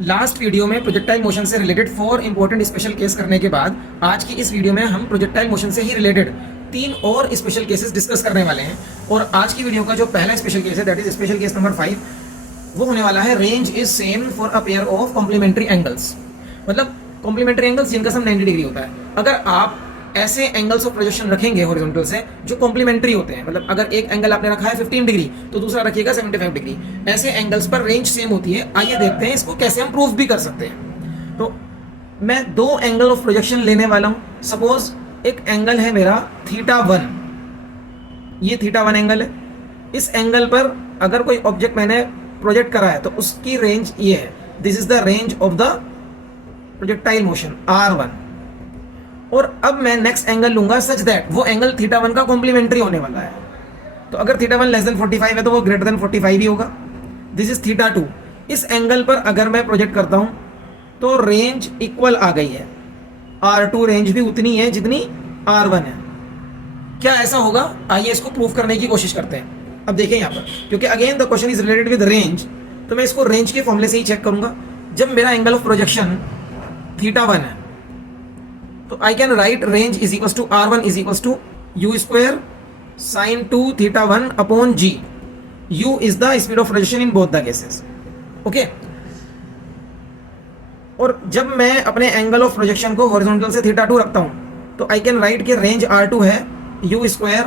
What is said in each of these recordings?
Last video में projectile motion से related 4 important special case करने के बाद आज की इस वीडियो में हम प्रोजेक्टाइल मोशन से ही रिलेटेड 3 और स्पेशल केसेस डिस्कस करने वाले हैं। और आज की वीडियो का जो पहला स्पेशल केस है that is special case number 5, वो होने वाला है range is same for a pair of complementary angles. मतलब कॉम्प्लीमेंट्री एंगल्स जिनका सम 90 डिग्री होता है। अगर आप ऐसे एंगल्स ऑफ प्रोजेक्शन रखेंगे हॉरिजॉन्टल से जो कॉम्प्लीमेंट्री होते हैं, मतलब अगर एक एंगल आपने रखा है 15 डिग्री तो दूसरा रखिएगा 75 डिग्री, ऐसे एंगल्स पर रेंज सेम होती है। आइए देखते हैं इसको कैसे हम प्रूफ भी कर सकते हैं। तो मैं 2 एंगल ऑफ प्रोजेक्शन लेने वाला हूं। सपोज एक एंगल है मेरा θ1, ये θ1 एंगल है। इस एंगल पर अगर कोई ऑब्जेक्ट मैंने प्रोजेक्ट करा है तो उसकी रेंज ये है, this is the range of the projectile motion R1। और अब मैं नेक्स्ट एंगल लूंगा सच दैट वो एंगल θ1 का कॉम्प्लीमेंट्री होने वाला है। तो अगर θ1 लेस देन 45 है तो वो ग्रेटर देन 45 ही होगा। This is θ2। इस एंगल पर अगर मैं प्रोजेक्ट करता हूं तो रेंज इक्वल आ गई है, R2 रेंज भी उतनी है जितनी R1 है। क्या ऐसा होगा? आइए इसको प्रूफ करने की कोशिश करते हैं। अब देखें यहाँ पर, क्योंकि again the question is related with range, तो मैं इसको रेंज के फॉर्मूले से ही चेक करूंगा। जब मेरा एंगल ऑफ प्रोजेक्शन θ1 है तो I can write range is equal to R1 is equal to U² sin 2 θ1 upon G। U is the speed of rotation in both the cases. Okay. और जब मैं अपने एंगल ऑफ प्रोजेक्शन को horizontal से θ2 रखता हूं तो आई कैन राइट के रेंज R2 है U²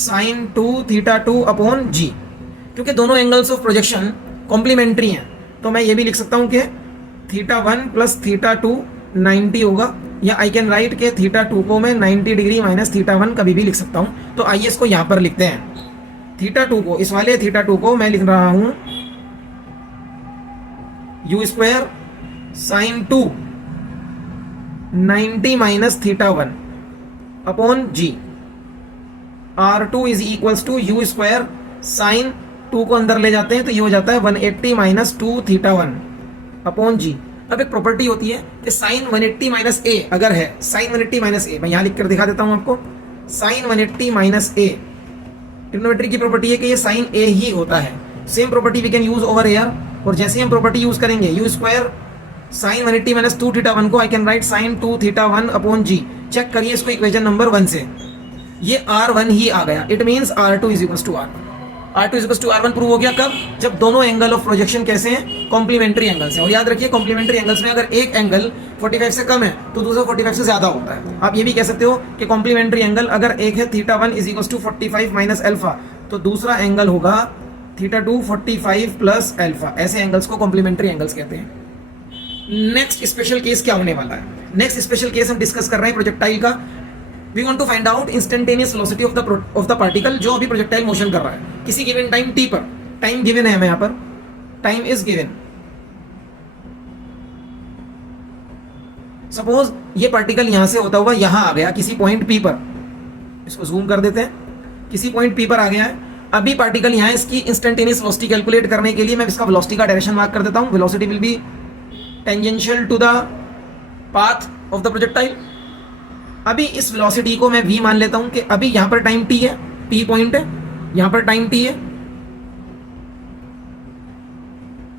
sin 2 θ2 अपॉन G। क्योंकि दोनों एंगल्स ऑफ प्रोजेक्शन कॉम्प्लीमेंट्री हैं तो मैं ये भी लिख सकता हूं कि θ1 प्लस θ2 90 होगा, या आई कैन राइट के θ2 को मैं 90 डिग्री माइनस θ1 कभी भी लिख सकता हूं। तो आइए इसको यहां पर लिखते हैं। θ2 को, इस वाले θ2 को मैं लिख रहा हूं U² sin 2 90 minus θ1 upon G। R2 is equals to U² sin 2 को अंदर ले जाते हैं तो ये हो जाता है 180 माइनस 2 θ1 अपॉन G। अब एक प्रॉपर्टी होती है कि साइन 180 माइनस ए अगर है, साइन 180 माइनस ए, मैं यहां लिख कर दिखा देता हूं आपको। साइन 180 माइनस ए ट्रिग्नोमेट्री की प्रॉपर्टी है कि ये साइन ए ही होता है। Same property we can use over here. और जैसे ही हम प्रॉपर्टी यूज करेंगे U² साइन 180 माइनस 2 θ1 को I can write sine 2 θ1 upon G। Check करिए इसको इक्वेशन नंबर 1 से, ये R1 ही आ गया। It means R2 is equal to R1। R2 is equal to R1 prove हो गया कब? जब दोनों एंगल ऑफ प्रोजेक्शन कैसे हैं? कॉम्प्लीमेंट्री एंगल्स हैं। और याद रखिए कॉम्प्लीमेंट्री एंगल्स में अगर एक एंगल 45 से कम है तो दूसरा 45 से ज्यादा होता है। आप ये भी कह सकते हो कि कॉम्प्लीमेंट्री एंगल अगर एक है θ1 is equal to 45 minus alpha तो दूसरा एंगल होगा θ2 45 प्लस अल्फा। ऐसे एंगल्स को कॉम्प्लीमेंट्री एंगल्स कहते हैं। नेक्स्ट स्पेशल केस क्या होने वाला है? नेक्स्ट स्पेशल केस हम डिस्कस कर रहे हैं प्रोजेक्टाइल का। We want to find out instantaneous velocity of the particle जो अभी प्रोजेक्टाइल मोशन कर रहा है किसी गिवन टाइम t पर। टाइम गिवन है हमें यहाँ पर, टाइम इज गिवन। सपोज ये पार्टिकल यहां से होता हुआ यहां आ गया किसी पॉइंट p पर, इसको जूम कर देते हैं, किसी पॉइंट p पर आ गया है। अभी पार्टिकल यहां, इसकी इंस्टेंटेनियस वेलोसिटी कैलकुलेट करने के लिए मैं इसका वेलोसिटी का डायरेक्शन मार्क कर देता हूं। Velocity will be tangential to the path of the projectile. अभी इस वेलोसिटी को मैं v मान लेता हूं कि अभी यहां पर टाइम t है, t पॉइंट है, यहां पर टाइम t है।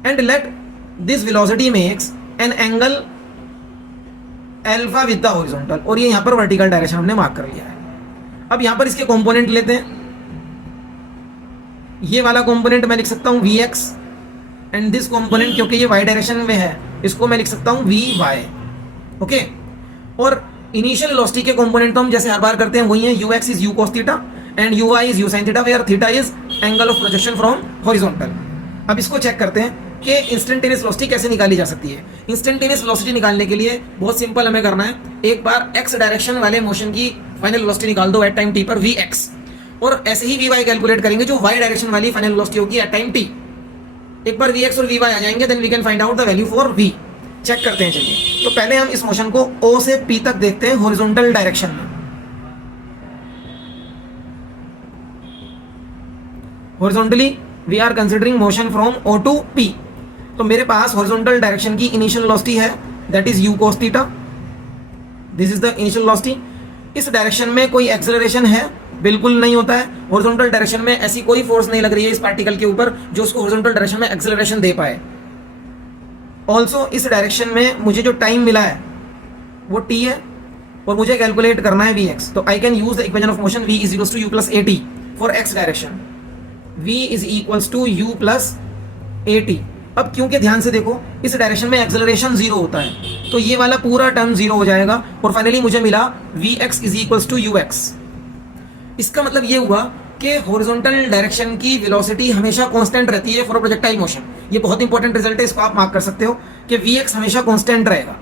And let this velocity makes an angle alpha with the horizontal. और ये यहां पर वर्टिकल डायरेक्शन हमने मार्क कर लिया है। अब यहां पर इसके कंपोनेंट लेते हैं। ये वाला कंपोनेंट मैं लिख सकता हूं vx एंड दिस कंपोनेंट, क्योंकि ये y डायरेक्शन में है, इसको मैं लिख सकता हूं vy। ओके। और इनिशियल वेलोसिटी के कंपोनेंट तो हम जैसे हर बार करते हैं वही है, ux is u cos theta and uy is u sin theta, where theta is angle of projection from horizontal. अब इसको चेक करते हैं कि इंस्टेंटेनियस वेलोसिटी कैसे निकाली जा सकती है। इंस्टेंटेनियस वेलोसिटी निकालने के लिए बहुत सिंपल हमें करना है, एक बार x डायरेक्शन वाले मोशन की फाइनल वेलोसिटी निकाल दो एट टाइम t पर vx, और ऐसे ही vy कैलकुलेट करेंगे जो y डायरेक्शन वाली फाइनल वेलोसिटी होगी एट टाइम t। एक बार vx और vy आ जाएंगे then we can find out the value for v। Check करते हैं। चलिए, तो पहले हम इस मोशन को O से P तक देखते हैं हॉरिजॉन्टल डायरेक्शन में। Horizontally we are considering motion from O to P। तो मेरे पास हॉरिजॉन्टल डायरेक्शन की इनिशियल वेलोसिटी है that is u cos theta. This is the initial velocity. इस डायरेक्शन में कोई एक्सेलरेशन है? बिल्कुल नहीं होता है। हॉरिजॉन्टल डायरेक्शन में ऐसी कोई फोर्स नहीं लग रही है इस पार्टिकल के ऊपर जो उसको हॉरिजॉन्टल डायरेक्शन में एक्सेलरेशन दे पाए। ऑल्सो इस डायरेक्शन में मुझे जो टाइम मिला है वो t है और मुझे कैलकुलेट करना है vx, तो I can use the equation of motion v is equals to u plus a t for x direction, v is equals to u plus a t. अब क्योंकि ध्यान से देखो इस डायरेक्शन में एक्सेलरेशन जीरो होता है तो ये वाला पूरा टर्म जीरो हो जाएगा और फाइनली मुझे मिला vx is equals to ux। इसका मतलब ये हुआ कि हॉरिजॉन्टल डायरेक्शन की वेलोसिटी हमेशा कांस्टेंट रहती है फॉर प्रोजेक्टाइल मोशन। ये बहुत इंपॉर्टेंट रिजल्ट है, इसको आप मार्क कर सकते हो कि vx हमेशा कांस्टेंट रहेगा।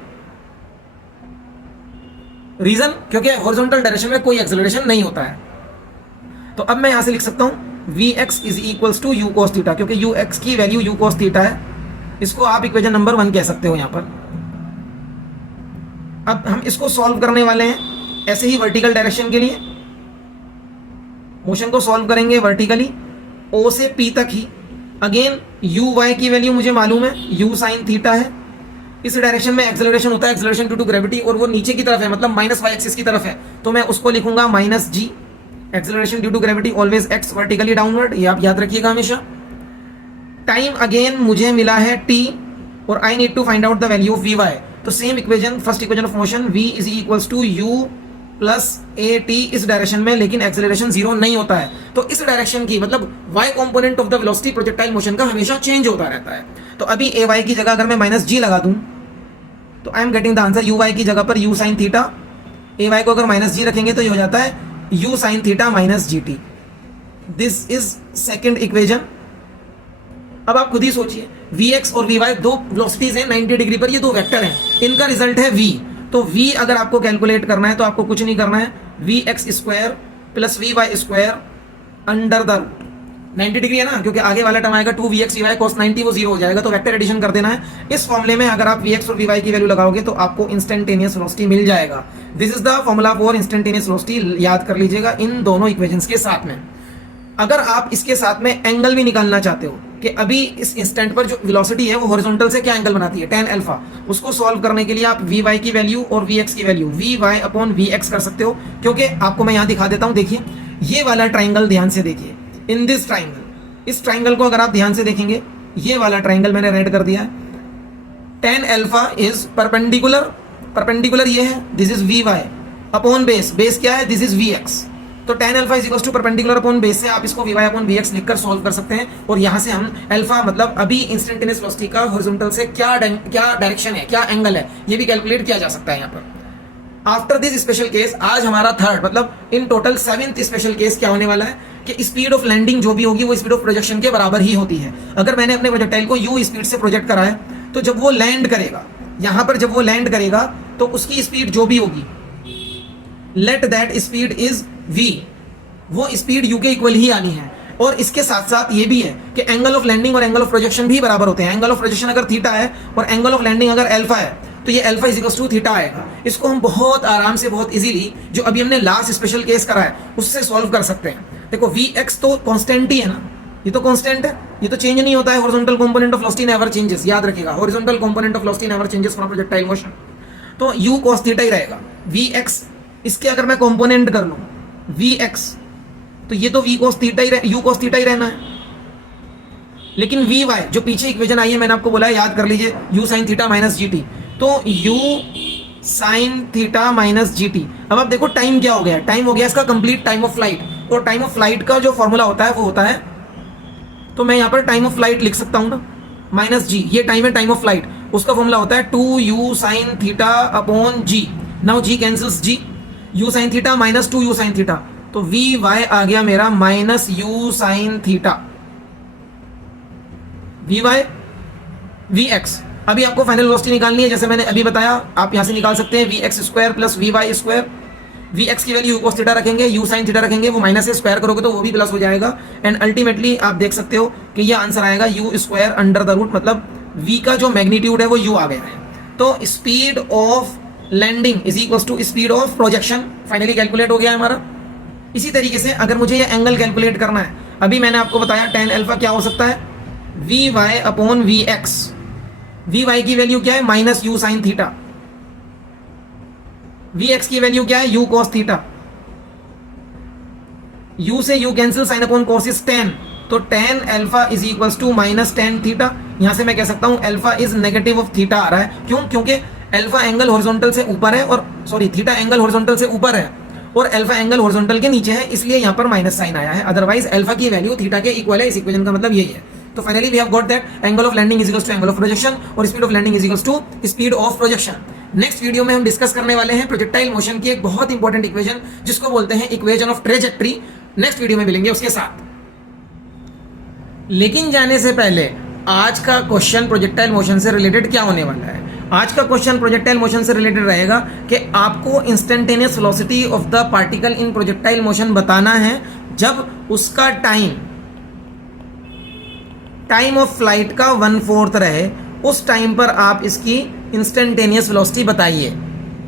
रीजन क्योंकि हॉरिजॉन्टल डायरेक्शन में कोई एक्सेलरेशन नहीं होता है। तो अब मैं यहां से लिख सकता हूं vx is equals to u cos theta, क्योंकि ux की वैल्यू यू कॉस थीटा है। इसको आप इक्वेशन नंबर 1 कह सकते हो यहां पर। अब हम इसको सॉल्व करने वाले हैं ऐसे ही वर्टिकल डायरेक्शन के लिए। मोशन को सॉल्व करेंगे वर्टिकली o से p तक ही। अगेन uy की वैल्यू मुझे मालूम है, u साइन थीटा है। इस डायरेक्शन में एक्सेलरेशन होता है, एक्सेलरेशन ड्यू टू ग्रेविटी, और वो नीचे की तरफ है, मतलब माइनस y एक्सिस की तरफ है, तो मैं उसको लिखूंगा minus g। Acceleration due to gravity always x vertically downward, ये आप याद रखिएगा हमेशा। टाइम अगेन मुझे मिला है t और I need to find out the value of vy। तो same equation, first equation of motion v is equals to u plus a t इस डायरेक्शन में, लेकिन एक्सेलरेशन जीरो नहीं होता है। तो इस डायरेक्शन की मतलब y component of the velocity projectile motion का हमेशा चेंज होता रहता है। तो अभी ए वाई की जगह अगर मैं माइनस जी लगा दूं तो I am getting the answer, u y की जगह पर u sine theta, a y को अगर माइनस जी रखेंगे तो ये हो जाता है you sine theta minus G T. This is second equation. अब आप खुद ही सोचिए, vx और vy दो वेलोसिटीज हैं 90 डिग्री पर, ये दो वेक्टर हैं, इनका रिजल्ट है v। तो v अगर आपको कैलकुलेट करना है तो आपको कुछ नहीं करना है, vx square plus vy square under the 90 degree है ना, क्योंकि आगे वाला टर्म आएगा 2vx vy cos 90, वो जीरो हो जाएगा, तो वेक्टर एडिशन कर देना है। इस फॉर्मूले में अगर आप vx और vy की वैल्यू लगाओगे तो आपको इंस्टेंटेनियस वेलोसिटी मिल जाएगा। This is the formula for instantaneous velocity, याद कर लीजिएगा इन दोनों इक्वेशंस के साथ में। अगर आप इसके साथ में एंगल भी निकालना चाहते हो कि अभी इस इंस्टेंट पर जो वेलोसिटी है वो हॉरिजॉन्टल से क्या एंगल बनाती है, tan अल्फा, उसको सॉल्व करने के लिए आप vy की वैल्यू और vx की वैल्यू vy अपॉन vx कर सकते हो। क्योंकि आपको मैं यहां दिखा देता हूं, देखिए ये वाला ट्राइंगल ध्यान से देखिए, इन दिस ट्राइंगल, इस ट्राइंगल को अगर आप ध्यान से देखेंगे, ये वाला ट्राइंगल मैंने रेड कर दिया है। tan alpha is perpendicular, perpendicular ये है, this is vy upon base, base क्या है, दिस इज vx। तो tan alpha is equals to perpendicular upon base से आप इसको vy अपॉन vx लिखकर सॉल्व कर सकते हैं। और यहां से हम अल्फा मतलब अभी इंस्टेंटेनियस वेलोसिटी का हॉरिजॉन्टल से क्या डायरेक्शन है, क्या एंगल है, ये भी कैलकुलेट किया जा सकता है यहाँ पर। आफ्टर दिस स्पेशल केस, आज हमारा थर्ड मतलब in total 7th special case क्या होने वाला है कि स्पीड ऑफ लैंडिंग जो भी होगी वो स्पीड ऑफ प्रोजेक्शन के बराबर ही होती है। अगर मैंने अपने प्रोजेक्टाइल को u स्पीड से प्रोजेक्ट करा है तो जब वो लैंड करेगा यहाँ पर, जब वो लैंड करेगा तो उसकी स्पीड जो भी होगी, let that speed is v, वो स्पीड u के इक्वल ही आनी है। और इसके साथ साथ ये भी है कि एंगल ऑफ लैंडिंग और एंगल ऑफ प्रोजेक्शन भी बराबर होते हैं। एंगल ऑफ प्रोजेक्शन अगर थीटा है और एंगल ऑफ लैंडिंग अगर अल्फा है तो ये alpha is equal to theta आएगा। इसको हम बहुत आराम से, बहुत इजीली, जो अभी हमने लास्ट स्पेशल केस करा है उससे सॉल्व कर सकते हैं। देखो vx तो कांस्टेंट ही है ना, ये तो कांस्टेंट है, ये तो चेंज नहीं होता है। Horizontal component of velocity never changes, याद रखिएगा, horizontal component of velocity never changes for projectile motion. तो u cos थीटा ही रहेगा। vx इसके अगर मैं कंपोनेंट कर लूं vx, तो ये तो v cos थीटा ही, u cos थीटा ही रहना है। लेकिन vy जो पीछे इक्वेशन आई है, मैंने आपको बोला है याद कर लीजिए, u sin theta minus G T, तो u sin theta minus G T. अब आप देखो टाइम क्या हो गया, टाइम हो गया इसका कंप्लीट टाइम ऑफ फ्लाइट, और टाइम ऑफ फ्लाइट का जो फॉर्मूला होता है वो होता है, तो मैं यहाँ पर टाइम ऑफ फ्लाइट लिख सकता हूँ ना, माइनस जी, ये टाइम है टाइम ऑफ फ्लाइट, उसका फॉर्मूला होता है 2u sin theta upon g। Now g cancels g, u sin theta minus 2u sin theta, तो vy आ गया मेरा minus u sin theta, vy vx। अभी आपको फाइनल वेलोसिटी निकालनी है, जैसे मैंने अभी बताया, आप यहां से निकाल सकते हैं vx square plus vy square. vx की वैल्यू u cos थीटा रखेंगे, u sin थीटा रखेंगे, वो माइनस से स्क्वायर करोगे तो वो भी प्लस हो जाएगा, एंड अल्टीमेटली आप देख सकते हो कि ये आंसर आएगा u square under the root, मतलब v का जो मैग्नीट्यूड है वो u आ गया है। तो speed of landing is equal to speed of projection finally calculate हो गया है हमारा। इसी तरीके से अगर मुझे ये एंगल कैलकुलेट करना है, अभी मैंने आपको बताया tan अल्फा क्या हो सकता है, vy अपॉन vx। vy की वैल्यू क्या है, minus u sin theta, vx की वैल्यू क्या है, u cos थीटा, u से u cancel, sine upon cos is tan, तो tan alpha is equals to minus tan theta. यहाँ से मैं कह सकता हूँ alpha is negative of theta आ रहा है। क्यों? क्योंकि अल्फा एंगल हॉरिजॉन्टल से ऊपर है और थीटा एंगल हॉरिजॉन्टल से ऊपर है और अल्फा एंगल हॉरिजॉन्टल के नीचे है, इसलिए यहाँ पर माइनस साइन आया है। अदरवाइज अल्फा की वैल्यू थीटा के इक्वल है। इस इक्वेशन का मतलब यही है। तो finally we have got that angle of landing is equals to angle of projection और speed of landing is equals to speed of projection. Next video में हम डिस्कस करने वाले हैं प्रोजेक्टाइल मोशन की एक बहुत इंपॉर्टेंट इक्वेशन जिसको बोलते हैं equation of trajectory. Next video में मिलेंगे उसके साथ। लेकिन जाने से पहले आज का क्वेश्चन प्रोजेक्टाइल मोशन से रिलेटेड क्या होने वाला है? आज का क्वेश्चन प्रोजेक्टाइल मोशन से रिलेटेड रहेगा कि आपको instantaneous velocity of the particle in projectile motion बताना है जब उसका टाइम ऑफ फ्लाइट का 1/4 रहे। उस टाइम पर आप इसकी इंस्टेंटेनियस वेलोसिटी बताइए।